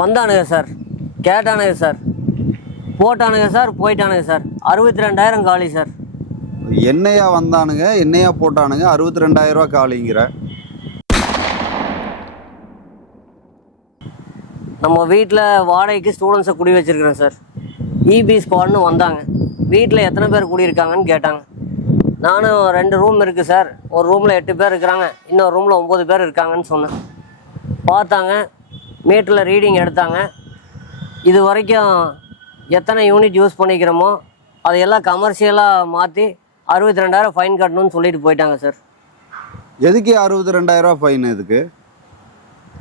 வந்தானுங்க sir. கேட்டானுங்க sir. போட்டானுங்க sir போயிட்டானுங்க சார். அறுபத்தி ரெண்டாயிரம் காலி சார். என்னையா வந்தானுங்க என்னையா போட்டானுங்க அறுபத்தி ரெண்டாயிரம் ரூபா காலிங்கிற? நம்ம வீட்டில் வாடகைக்கு ஸ்டூடெண்ட்ஸை குடி வச்சிருக்கிறோம் சார். இபி ஸ்குவாட்னு வந்தாங்க. வீட்டில் எத்தனை பேர் குடியிருக்காங்கன்னு கேட்டாங்க. நானும் ரெண்டு ரூம் இருக்குது சார். ஒரு ரூமில் எட்டு பேர் இருக்கிறாங்க. இன்னொரு ரூமில் ஒம்பது பேர் இருக்காங்கன்னு சொன்னேன். பார்த்தாங்க. மீட்டரில் ரீடிங் எடுத்தாங்க. இது வரைக்கும் எத்தனை யூனிட் யூஸ் பண்ணிக்கிறோமோ அதையெல்லாம் கமர்ஷியலாக மாற்றி அறுபத்தி ரெண்டாயிரம் ஃபைன் கட்டணும்னு சொல்லிட்டு போயிட்டாங்க சார் எதுக்கு அறுபத்தி ரெண்டாயிரம் ஃபைன் இதுக்கு?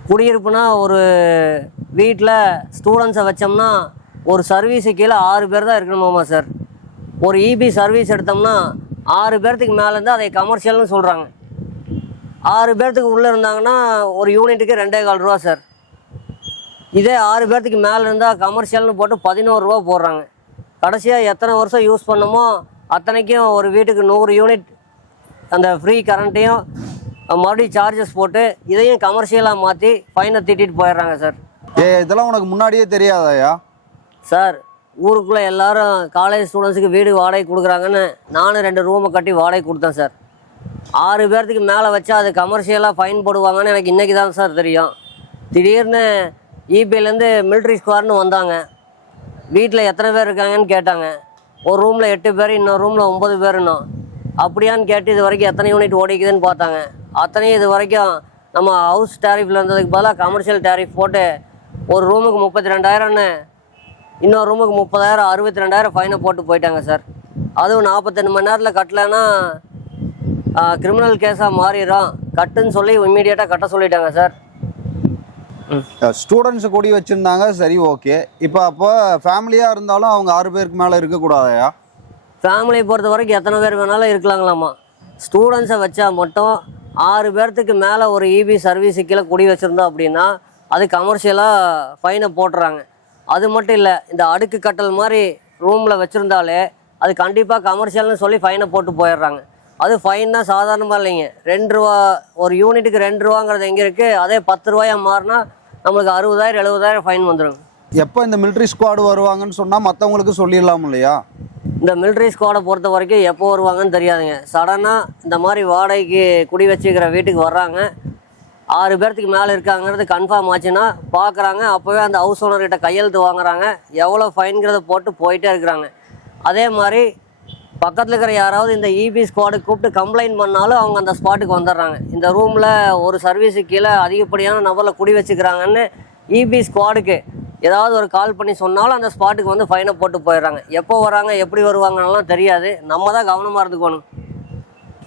குடியிருப்புனா ஒரு வீட்டில் ஸ்டூடெண்ட்ஸை வச்சோம்னா ஒரு சர்வீஸு கீழே ஆறு பேர் தான் இருக்கணுமாமா சார் ஒரு இபி சர்வீஸ் எடுத்தோம்னா ஆறு பேர்த்துக்கு மேலே இருந்தால் அதை கமர்ஷியல்னு சொல்கிறாங்க ஆறு பேர்த்துக்கு உள்ளே இருந்தாங்கன்னா ஒரு யூனிட்டுக்கு ரெண்டே கால் ரூபா சார் இதே ஆறு பேர்த்துக்கு மேலே இருந்தால் கமர்ஷியல்னு போட்டு பதினோரு ரூபா போடுறாங்க. கடைசியாக எத்தனை வருஷம் யூஸ் பண்ணமோ அத்தனைக்கும் ஒரு வீட்டுக்கு நூறு யூனிட் அந்த ஃப்ரீ கரண்ட்டையும் மறுபடியும் சார்ஜஸ் போட்டு இதையும் கமர்ஷியலாக மாற்றி ஃபைனை திட்டிட்டு போயிடுறாங்க சார் ஏ இதெல்லாம் உனக்கு முன்னாடியே தெரியாதாயா? சார் ஊருக்குள்ளே எல்லாரும் காலேஜ் ஸ்டூடெண்ட்ஸுக்கு வீடு வாடகை கொடுக்குறாங்கன்னு நானும் ரெண்டு ரூமை கட்டி வாடகை கொடுத்தேன் சார் ஆறு பேர்த்துக்கு மேலே வச்சா அது கமர்ஷியலாக ஃபைன் போடுவாங்கன்னு எனக்கு இன்றைக்கி தான் சார் தெரியும். திடீர்னு இபிலேருந்து மிலிட்ரி ஸ்குவார்னு வந்தாங்க. வீட்டில் எத்தனை பேர் இருக்காங்கன்னு கேட்டாங்க. ஒரு ரூமில் எட்டு பேர் இன்னொரு ரூமில் ஒம்பது பேருன்னோம் அப்படியான்னு கேட்டு இது வரைக்கும் எத்தனை யூனிட் ஓடிக்குதுன்னு பார்த்தாங்க. அத்தனையும் இது வரைக்கும் நம்ம ஹவுஸ் டேரிஃபில் இருந்ததுக்கு பதிலாக கமர்ஷியல் டேரிஃப் போட்டு ஒரு ரூமுக்கு முப்பத்தி ரெண்டாயிரம்னு இன்னொரு ரூமுக்கு முப்பதாயிரம் அறுபத்தி ரெண்டாயிரம் ஃபைனை போட்டு போயிட்டாங்க சார் அதுவும் நாற்பத்தெண்டு மணி நேரத்தில் கட்டலைன்னா கிரிமினல் கேஸாக மாறிடும். கட்டுன்னு சொல்லி இம்மீடியட்டாக கட்ட சொல்லிட்டாங்க சார் ஸ்டூடெண்ட்ஸ் கூடி வச்சுருந்தாங்க. சரி ஓகே இப்போ அப்போ ஃபேமிலியாக இருந்தாலும் அவங்க ஆறு பேருக்கு மேலே இருக்கக்கூடாதயா? ஃபேமிலியை பொறுத்த வரைக்கும் எத்தனை பேர் வேணாலும் இருக்கலாங்களாம்மா. ஸ்டூடெண்ட்ஸை வச்சா மட்டும் ஆறு பேர்த்துக்கு மேலே ஒரு இபி சர்வீஸு கீழே குடி வச்சுருந்தோம் அப்படின்னா அது கமர்ஷியலாக ஃபைனை போட்டுறாங்க. அது மட்டும் இல்லை இந்த அடுக்கு கட்டல் மாதிரி ரூமில் வச்சுருந்தாலே அது கண்டிப்பாக கமர்ஷியல்னு சொல்லி ஃபைனை போட்டு போயிடுறாங்க. அது ஃபைன்னா சாதாரணமாக இல்லைங்க. ரெண்டு ரூபா ஒரு யூனிட்டுக்கு ரெண்டு ரூபாங்கிறது எங்கே இருக்குது அதே பத்து ரூபாயா மாறினா நம்மளுக்கு அறுபதாயிரம் எழுபதாயிரம் ஃபைன் வந்துடும் எப்போ இந்த மிலிட்ரி ஸ்குவாடு வருவாங்கன்னு சொன்னால் மற்றவங்களுக்கு சொல்லிடலாம் இல்லையா? இந்த மிலிட்ரி ஸ்குவாடை பொறுத்த வரைக்கும் எப்போ வருவாங்கன்னு தெரியாதுங்க. சடனாக இந்த மாதிரி வாடகைக்கு குடி வச்சுக்கிற வீட்டுக்கு வர்றாங்க. ஆறு பேர்த்துக்கு மேலே இருக்காங்கிறது கன்ஃபார்ம் ஆச்சுன்னா பார்க்குறாங்க அப்போவே அந்த ஹவுஸ் ஓனர்கிட்ட கையெழுத்து வாங்குறாங்க. எவ்வளோ ஃபைன்கிறத போட்டு போயிட்டே இருக்கிறாங்க. அதே மாதிரி பக்கத்தில் இருக்கிற யாராவது இந்த E இபி ஸ்குவாடுக்கு கூப்பிட்டு கம்ப்ளைண்ட் பண்ணாலும் அவங்க அந்த ஸ்பாட்டுக்கு வந்துடுறாங்க. இந்த ரூமில் ஒரு சர்வீஸுக்கு கீழே அதிகப்படியான நபரில் குடி வச்சுக்கிறாங்கன்னு இபி ஸ்குவாடுக்கு ஏதாவது ஒரு கால் பண்ணி சொன்னாலும் அந்த ஸ்பாட்டுக்கு வந்து ஃபைனை போட்டு போயிடுறாங்க. எப்போ வராங்க எப்படி வருவாங்கலாம் தெரியாது. நம்ம தான் கவனமாக இருந்துக்கணும்.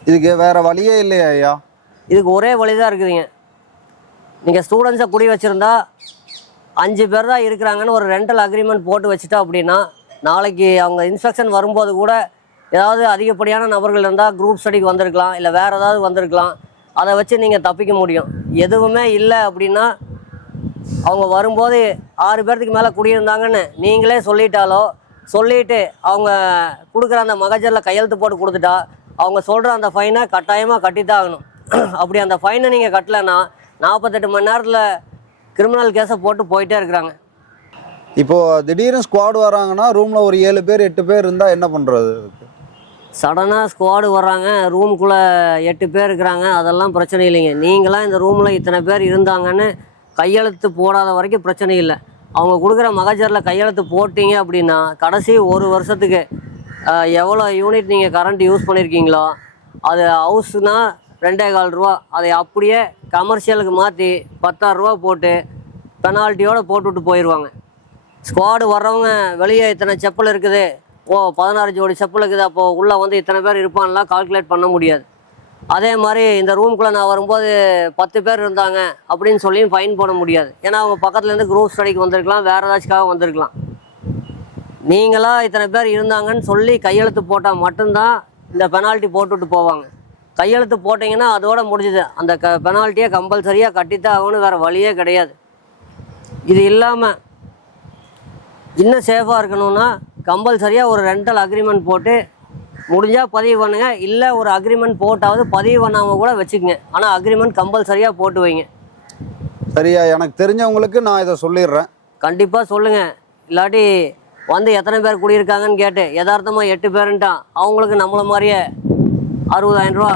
இதுக்கு வேற வழியே இல்லையா ஐயா? இதுக்கு ஒரே வழி தான் இருக்குதுங்க நீங்கள் ஸ்டூடெண்ட்ஸை குடி வச்சுருந்தா அஞ்சு பேர் தான் இருக்கிறாங்கன்னு ஒரு ரெண்டல் அக்ரிமெண்ட் போட்டு வச்சுட்டா அப்படின்னா நாளைக்கு அவங்க இன்ஸ்பெக்ஷன் வரும்போது கூட ஏதாவது அதிகப்படியான நபர்கள் இருந்தால் குரூப் ஸ்டடிக்கு வந்திருக்கலாம் இல்லை வேறு ஏதாவது வந்திருக்கலாம். அதை வச்சு நீங்கள் தப்பிக்க முடியும். எதுவுமே இல்லை அப்படின்னா அவங்க வரும்போது ஆறு பேர்த்துக்கு மேலே குடியிருந்தாங்கன்னு நீங்களே சொல்லிட்டாலோ சொல்லிட்டு அவங்க கொடுக்குற அந்த மகஜரில் கையெழுத்து போட்டு கொடுத்துட்டா அவங்க சொல்கிற அந்த ஃபைனை கட்டாயமாக கட்டித்தான் ஆகணும். அப்படி அந்த ஃபைனை நீங்கள் கட்டலைன்னா நாற்பத்தெட்டு மணி நேரத்தில் கிரிமினல் கேஸை போட்டு போயிட்டே இருக்கிறாங்க. இப்போ திடீர்னு ஸ்குவாடு வராங்கன்னா ரூமில் ஒரு ஏழு பேர் எட்டு பேர் இருந்தால் என்ன பண்ணுறது சடனாக ஸ்குவாடு வர்றாங்க. ரூம்குள்ளே எட்டு பேர் இருக்கிறாங்க. அதெல்லாம் பிரச்சனை இல்லைங்க. நீங்களாம் இந்த ரூமில் இத்தனை பேர் இருந்தாங்கன்னு கையெழுத்து போடாத வரைக்கும் பிரச்சனை இல்லை. அவங்க கொடுக்குற மகஜரில் கையெழுத்து போட்டீங்க அப்படின்னா கடைசி ஒரு வருஷத்துக்கு எவ்வளோ யூனிட் நீங்கள் கரண்ட் யூஸ் பண்ணியிருக்கீங்களோ அது ஹவுஸ்னால் ரெண்டே கால் ரூபா. அதை அப்படியே கமர்ஷியலுக்கு மாற்றி பத்தாயிரரூபா போட்டு பெனால்ட்டியோடு போட்டுவிட்டு போயிடுவாங்க. ஸ்குவாடு வர்றவங்க வெளியே இத்தனை செப்பல் இருக்குது. ஓ பதினாறு ஜோடி செப்பல் இருக்குது அப்போது உள்ளே வந்து இத்தனை பேர் இருப்பான்லாம் கால்குலேட் பண்ண முடியாது. அதே மாதிரி இந்த ரூம்குள்ளே நான் வரும்போது பத்து பேர் இருந்தாங்க அப்படின்னு சொல்லியும் ஃபைன் போட முடியாது. ஏன்னா அவங்க பக்கத்துலேருந்து குரூப் ஸ்டடிக்கு வந்திருக்கலாம் வேறு ஏதாச்சுக்காக வந்திருக்கலாம். நீங்களா இத்தனை பேர் இருந்தாங்கன்னு சொல்லி கையெழுத்து போட்டால் மட்டும்தான் இந்த பெனால்ட்டி போட்டுவிட்டு போவாங்க. கையெழுத்து போட்டிங்கன்னா அதோட முடிஞ்சுது. அந்த க பெனால்ட்டியை கம்பல்சரியாக கட்டித்தான் ஆகணும் வேறு வழியே கிடையாது. இது இல்லாமல் இன்னும் சேஃபாக இருக்கணும்னா கம்பல்சரியாக ஒரு ரெண்டல் அக்ரிமெண்ட் போட்டு முடிஞ்சால் பதிவு பண்ணுங்க. இல்லை ஒரு அக்ரிமெண்ட் போட்டாவது பதிவு பண்ணாமல் கூட வச்சுக்கோங்க. ஆனால் அக்ரிமெண்ட் கம்பல்சரியாக போட்டு வைங்க. சரியா? எனக்கு தெரிஞ்சவங்களுக்கு நான் இதை சொல்லிடுறேன். கண்டிப்பாக சொல்லுங்கள் இல்லாட்டி வந்து எத்தனை பேர் குடியிருக்காங்கன்னு கேட்டு யதார்த்தமாக எட்டு பேருன்ட்டான். அவங்களுக்கு நம்மளை மாதிரியே அறுபதாயிரம் ரூபா